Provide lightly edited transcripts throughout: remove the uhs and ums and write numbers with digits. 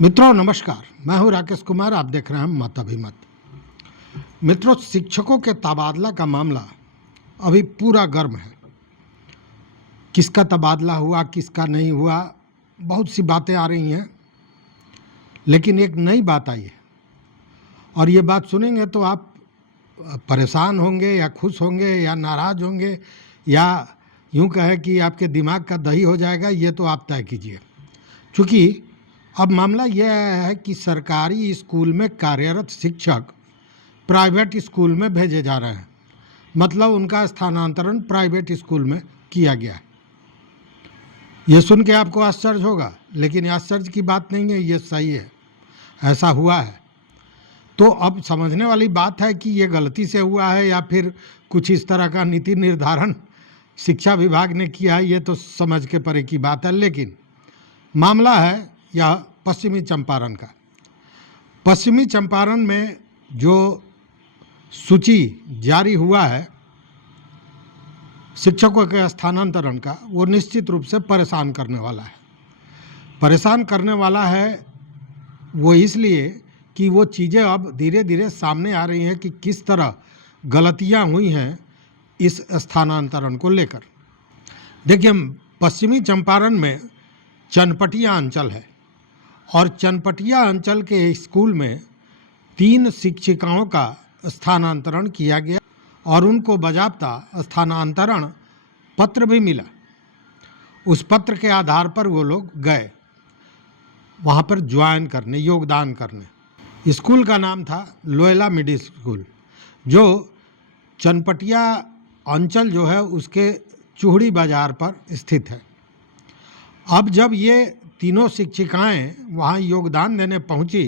मित्रों नमस्कार, मैं हूं राकेश कुमार। आप देख रहे हैं मत अभिमत। मित्रों, शिक्षकों के तबादला का मामला अभी पूरा गर्म है। किसका तबादला हुआ, किसका नहीं हुआ, बहुत सी बातें आ रही हैं, लेकिन एक नई बात आई है और ये बात सुनेंगे तो आप परेशान होंगे या खुश होंगे या नाराज़ होंगे या यूं कहें कि आपके दिमाग का दही हो जाएगा, ये तो आप तय कीजिए। क्योंकि अब मामला यह है कि सरकारी स्कूल में कार्यरत शिक्षक प्राइवेट स्कूल में भेजे जा रहे हैं, मतलब उनका स्थानांतरण प्राइवेट स्कूल में किया गया है। ये सुन के आपको आश्चर्य होगा, लेकिन आश्चर्य की बात नहीं है, ये सही है, ऐसा हुआ है। तो अब समझने वाली बात है कि ये गलती से हुआ है या फिर कुछ इस तरह का नीति निर्धारण शिक्षा विभाग ने किया है, ये तो समझ के परे की बात है। लेकिन मामला है यह पश्चिमी चंपारण का। पश्चिमी चंपारण में जो सूची जारी हुआ है शिक्षकों के स्थानांतरण का, वो निश्चित रूप से परेशान करने वाला है। परेशान करने वाला है वो इसलिए कि वो चीज़ें अब धीरे धीरे सामने आ रही हैं कि किस तरह गलतियां हुई हैं इस स्थानांतरण को लेकर। देखिए, पश्चिमी चंपारण में चनपटिया अंचल है और चनपटिया अंचल के स्कूल में 3 शिक्षिकाओं का स्थानांतरण किया गया और उनको बाकायदा स्थानांतरण पत्र भी मिला। उस पत्र के आधार पर वो लोग गए वहाँ पर ज्वाइन करने, योगदान करने। स्कूल का नाम था लोयला मिडिल स्कूल, जो चनपटिया अंचल जो है उसके चूहड़ी बाज़ार पर स्थित है। अब जब ये तीनों शिक्षिकाएं वहाँ योगदान देने पहुँची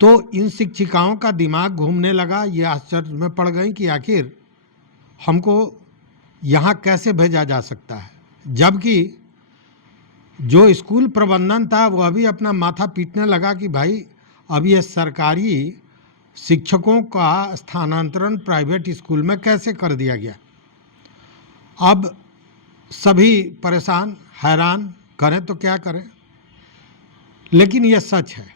तो इन शिक्षिकाओं का दिमाग घूमने लगा। ये आश्चर्य में पड़ गई कि आखिर हमको यहाँ कैसे भेजा जा सकता है, जबकि जो स्कूल प्रबंधन था वो अभी अपना माथा पीटने लगा कि भाई अब ये सरकारी शिक्षकों का स्थानांतरण प्राइवेट स्कूल में कैसे कर दिया गया। अब सभी परेशान, हैरान, करें तो क्या करें। लेकिन ये सच है।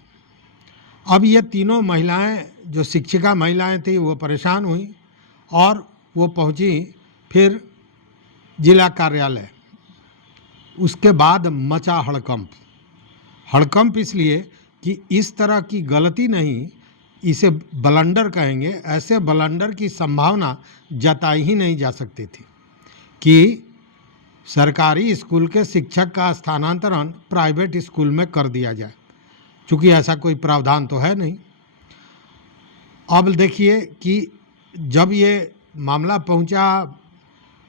अब ये तीनों महिलाएं, जो शिक्षिका महिलाएं थी, वो परेशान हुई और वो पहुंची फिर जिला कार्यालय। उसके बाद मचा हड़कंप। हड़कंप इसलिए कि इस तरह की गलती नहीं, इसे ब्लंडर कहेंगे, ऐसे ब्लंडर की संभावना जताई ही नहीं जा सकती थी कि सरकारी स्कूल के शिक्षक का स्थानांतरण प्राइवेट स्कूल में कर दिया जाए, क्योंकि ऐसा कोई प्रावधान तो है नहीं। अब देखिए कि जब ये मामला पहुंचा,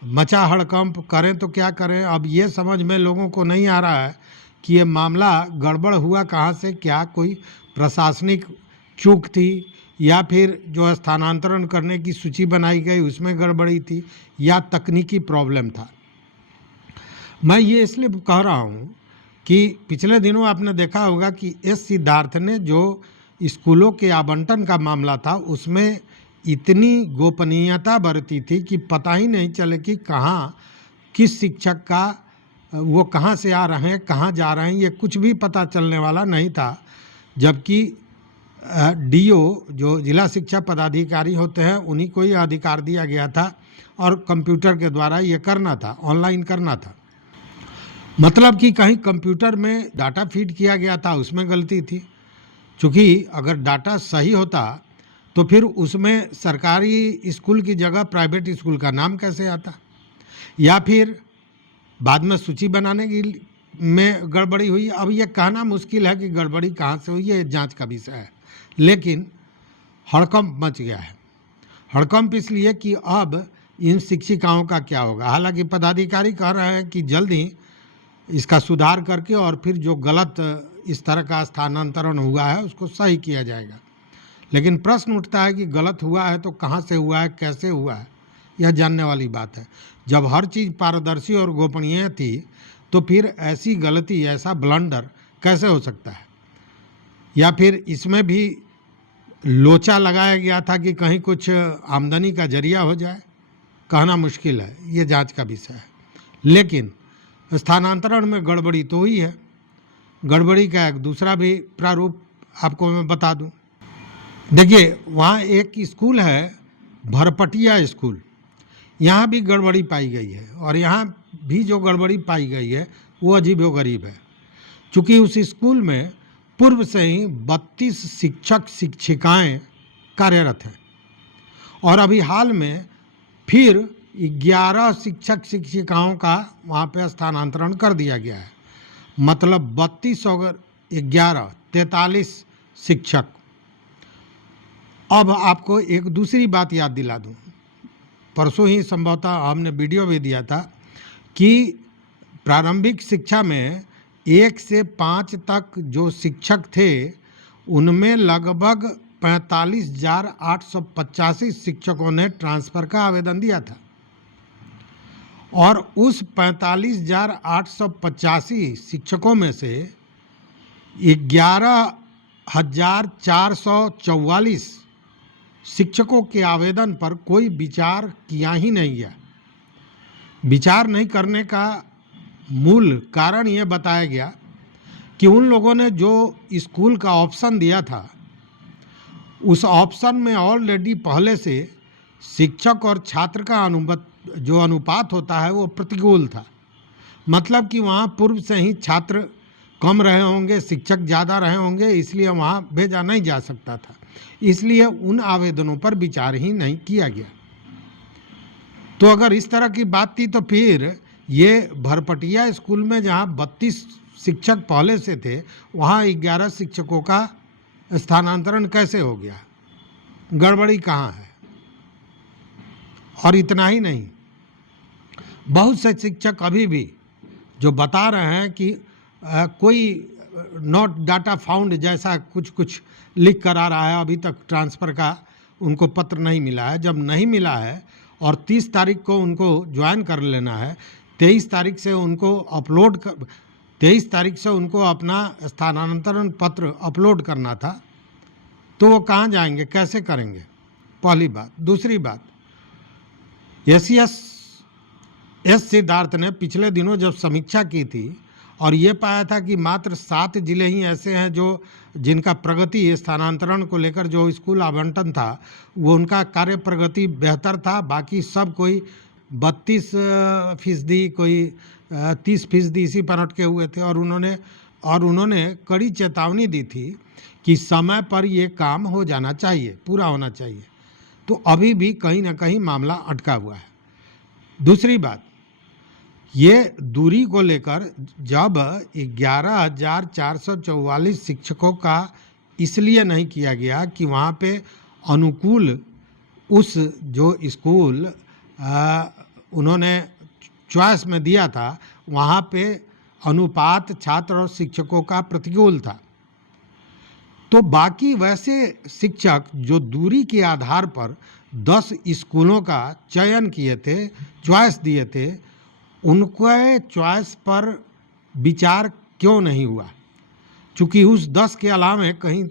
मचा हड़कंप, करें तो क्या करें। अब ये समझ में लोगों को नहीं आ रहा है कि ये मामला गड़बड़ हुआ कहाँ से, क्या कोई प्रशासनिक चूक थी या फिर जो स्थानांतरण करने की सूची बनाई गई उसमें गड़बड़ी थी या तकनीकी प्रॉब्लम था। मैं ये इसलिए कह रहा हूँ कि पिछले दिनों आपने देखा होगा कि एस सिद्धार्थ ने जो स्कूलों के आवंटन का मामला था उसमें इतनी गोपनीयता बरती थी कि पता ही नहीं चले कि कहाँ किस शिक्षक का, वो कहाँ से आ रहे हैं, कहाँ जा रहे हैं, ये कुछ भी पता चलने वाला नहीं था। जबकि डीओ, जो जिला शिक्षा पदाधिकारी होते हैं, उन्हीं को ही अधिकार दिया गया था और कंप्यूटर के द्वारा ये करना था, ऑनलाइन करना था। मतलब कि कहीं कंप्यूटर में डाटा फीड किया गया था, उसमें गलती थी। क्योंकि अगर डाटा सही होता तो फिर उसमें सरकारी स्कूल की जगह प्राइवेट स्कूल का नाम कैसे आता, या फिर बाद में सूची बनाने की में गड़बड़ी हुई। अब ये कहना मुश्किल है कि गड़बड़ी कहाँ से हुई, ये जांच का विषय है। लेकिन हड़कंप मच गया है। हड़कंप इसलिए कि अब इन शिक्षिकाओं का क्या होगा। हालांकि पदाधिकारी कह रहे हैं कि जल्द ही इसका सुधार करके और फिर जो गलत इस तरह का स्थानांतरण हुआ है उसको सही किया जाएगा। लेकिन प्रश्न उठता है कि गलत हुआ है तो कहाँ से हुआ है, कैसे हुआ है, यह जानने वाली बात है। जब हर चीज़ पारदर्शी और गोपनीय थी तो फिर ऐसी गलती, ऐसा ब्लंडर कैसे हो सकता है। या फिर इसमें भी लोचा लगाया गया था कि कहीं कुछ आमदनी का जरिया हो जाए, कहना मुश्किल है, ये जांच का विषय है। लेकिन स्थानांतरण में गड़बड़ी तो हुई है। गड़बड़ी का एक दूसरा भी प्रारूप आपको मैं बता दूं। देखिए, वहाँ एक स्कूल है भरपटिया स्कूल, यहाँ भी गड़बड़ी पाई गई है और यहाँ भी जो गड़बड़ी पाई गई है वो अजीबोगरीब है। चूँकि उस स्कूल में पूर्व से ही 32 शिक्षक शिक्षिकाएं कार्यरत हैं और अभी हाल में फिर 11 शिक्षक शिक्षिकाओं का वहाँ पे स्थानांतरण कर दिया गया है। मतलब 32 और 11 43 शिक्षक। अब आपको एक दूसरी बात याद दिला दूँ, परसों ही संभवतः हमने वीडियो भी दिया था कि प्रारंभिक शिक्षा में 1 से 5 तक जो शिक्षक थे उनमें लगभग 45,885 शिक्षकों ने ट्रांसफ़र का आवेदन दिया था और उस 45,885 शिक्षकों में से 11,444 शिक्षकों के आवेदन पर कोई विचार किया ही नहीं गया। विचार नहीं करने का मूल कारण ये बताया गया कि उन लोगों ने जो स्कूल का ऑप्शन दिया था उस ऑप्शन में ऑलरेडी पहले से शिक्षक और छात्र का जो अनुपात होता है वो प्रतिकूल था। मतलब कि वहाँ पूर्व से ही छात्र कम रहे होंगे, शिक्षक ज़्यादा रहे होंगे, इसलिए वहाँ भेजा नहीं जा सकता था। इसलिए उन आवेदनों पर विचार ही नहीं किया गया। तो अगर इस तरह की बात थी तो फिर ये भरपटिया स्कूल में जहाँ 32 शिक्षक पहले से थे वहाँ 11 शिक्षकों का स्थानांतरण कैसे हो गया? गड़बड़ी कहाँ है? और इतना ही नहीं, बहुत से शिक्षक अभी भी जो बता रहे हैं कि कोई नॉट डाटा फाउंड जैसा कुछ लिख कर आ रहा है, अभी तक ट्रांसफ़र का उनको पत्र नहीं मिला है। जब नहीं मिला है और 30 तारीख को उनको ज्वाइन कर लेना है, 23 तारीख से उनको 23 तारीख से उनको अपना स्थानांतरण पत्र अपलोड करना था, तो वो कहाँ जाएंगे, कैसे करेंगे? पहली बात। दूसरी बात, एस सिद्धार्थ ने पिछले दिनों जब समीक्षा की थी और ये पाया था कि मात्र 7 जिले ही ऐसे हैं जो जिनका प्रगति स्थानांतरण को लेकर जो स्कूल आवंटन था वो उनका कार्य प्रगति बेहतर था, बाकी सब कोई 32%, कोई 30% इसी पर अटके हुए थे और उन्होंने कड़ी चेतावनी दी थी कि समय पर ये काम हो जाना चाहिए, पूरा होना चाहिए। तो अभी भी कहीं ना कहीं मामला अटका हुआ है। दूसरी बात, ये दूरी को लेकर जब 11,444 शिक्षकों का इसलिए नहीं किया गया कि वहाँ पे अनुकूल उस जो स्कूल उन्होंने चॉइस में दिया था वहाँ पे अनुपात छात्र और शिक्षकों का प्रतिकूल था। तो बाकी वैसे शिक्षक जो दूरी के आधार पर 10 स्कूलों का चयन किए थे, चॉइस दिए थे, उनके चॉइस पर विचार क्यों नहीं हुआ? चूँकि उस 10 के अलावा कहीं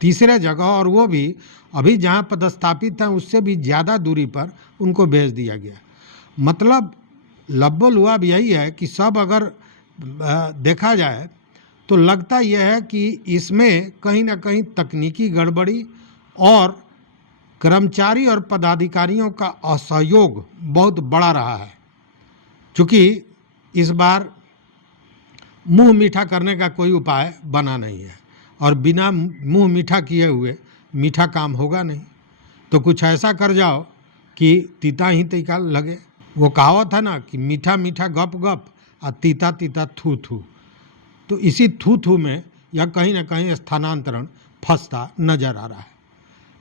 तीसरे जगह, और वो भी अभी जहाँ पदस्थापित हैं उससे भी ज़्यादा दूरी पर उनको भेज दिया गया। मतलब लब्बो-लुआब यही है कि सब अगर देखा जाए तो लगता यह है कि इसमें कहीं ना कहीं तकनीकी गड़बड़ी और कर्मचारी और पदाधिकारियों का असहयोग बहुत बड़ा रहा है। चूँकि इस बार मुंह मीठा करने का कोई उपाय बना नहीं है और बिना मुंह मीठा किए हुए मीठा काम होगा नहीं। तो कुछ ऐसा कर जाओ कि तीता ही तीता लगे। वो कहावत है ना कि मीठा मीठा गप गप और तीता तीता थू थू। तो इसी थू थू में या कहीं ना कहीं स्थानांतरण फंसता नजर आ रहा है।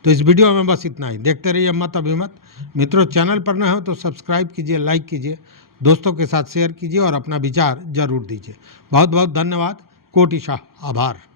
तो इस वीडियो में बस इतना ही। देखते रहिए मत अभिमत। मित्रों, चैनल पर न हो तो सब्सक्राइब कीजिए, लाइक कीजिए, दोस्तों के साथ शेयर कीजिए और अपना विचार जरूर दीजिए। बहुत बहुत धन्यवाद। कोटिशाह आभार।